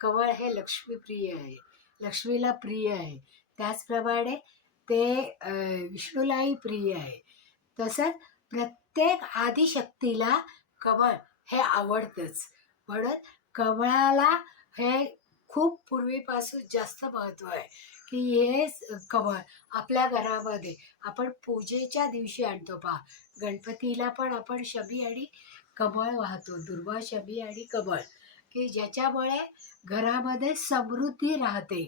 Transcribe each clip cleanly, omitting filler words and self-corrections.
कमळ हे लक्ष्मीप्रिय आहे, लक्ष्मीला प्रिय आहे. त्याचप्रमाणे ते विष्णूलाही प्रिय आहे. तसंच प्रत्येक आदिशक्तीला कमळ हे आवडतंच. म्हणून कमळाला हे खूप पूर्वीपासून जास्त महत्त्व आहे, की हे कमळ आपल्या घरामध्ये आपण पूजेच्या दिवशी आणतो. पहा, गणपतीला पण आपण शमी आणि कमळ वाहतो, दुर्वा शमी आणि कमळ, की ज्याच्यामुळे घरामध्ये समृद्धी राहते,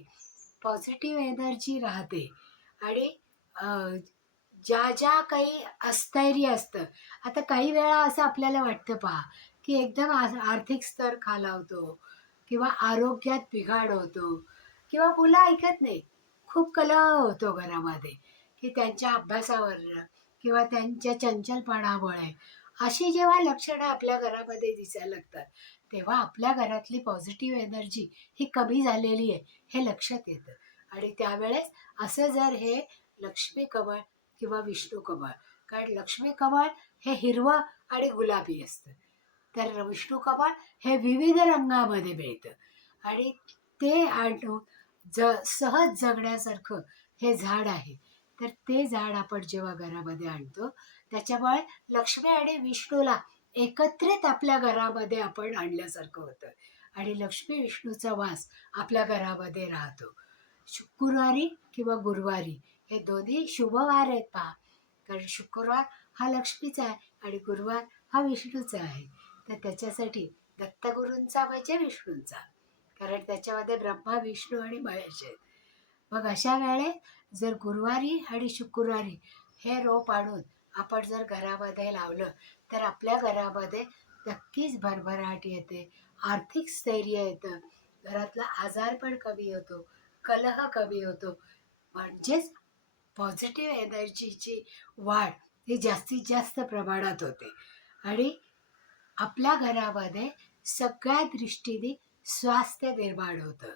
पॉझिटिव्ह एनर्जी राहते. आणि ज्या ज्या काही अस्थैर्य असतं, आता काही वेळा असं आपल्याला वाटतं पहा, की एकदम आर्थिक स्तर खालावतो किंवा आरोग्यात बिघाड होतो किंवा मुलं ऐकत नाही, खूप कलह होतो घरामध्ये, की त्यांच्या अभ्यासावरनं किंवा त्यांच्या चंचलपणामुळे अशी जेव्हा लक्षणं आपल्या घरामध्ये दिसायला लागतात, तेव्हा आपल्या घरातली पॉझिटिव्ह एनर्जी ही कमी झालेली आहे हे लक्षात येतं. आणि त्यावेळेस असं जर हे लक्ष्मी कमळ किंवा विष्णू कमळ, कारण लक्ष्मी कमळ हे हिरवं आणि गुलाबी असतं, तर विष्णू कमळ हे विविध रंगामध्ये मिळतं. आणि ते आणून सहज जगण्यासारखं हे झाड आहे. तर ते झाड आपण जेव्हा घरामध्ये आणतो, त्याच्यामुळे लक्ष्मी आणि विष्णूला एकत्रित आपल्या घरामध्ये आपण आणल्यासारखं होतं आणि लक्ष्मी विष्णूचा वास आपल्या घरामध्ये राहतो. शुक्रवारी किंवा गुरुवारी हे दोन्ही शुभवार आहेत पहा, कारण शुक्रवार हा लक्ष्मीचा आहे आणि गुरुवार हा विष्णूचा आहे. तर त्याच्यासाठी दत्तगुरूंचा म्हणजे विष्णूंचा, कारण त्याच्यामध्ये ब्रह्मा विष्णू आणि महेश आहेत. मग अशा वेळेस जर गुरुवारी आणि शुक्रवारी हे रोप आणून आपण जर घरामध्ये लावलं, तर आपल्या घरामध्ये नक्कीच भरभराट येते, आर्थिक स्थैर्य येतं, घरातला आजारपण कमी होतो, कलह कमी होतो. म्हणजेच पॉझिटिव्ह एनर्जीची वाढ ही जास्तीत जास्त प्रमाणात होते आणि आपल्या घरामध्ये सगळ्या दृष्टीने स्वास्थ्य निर्माण होतं.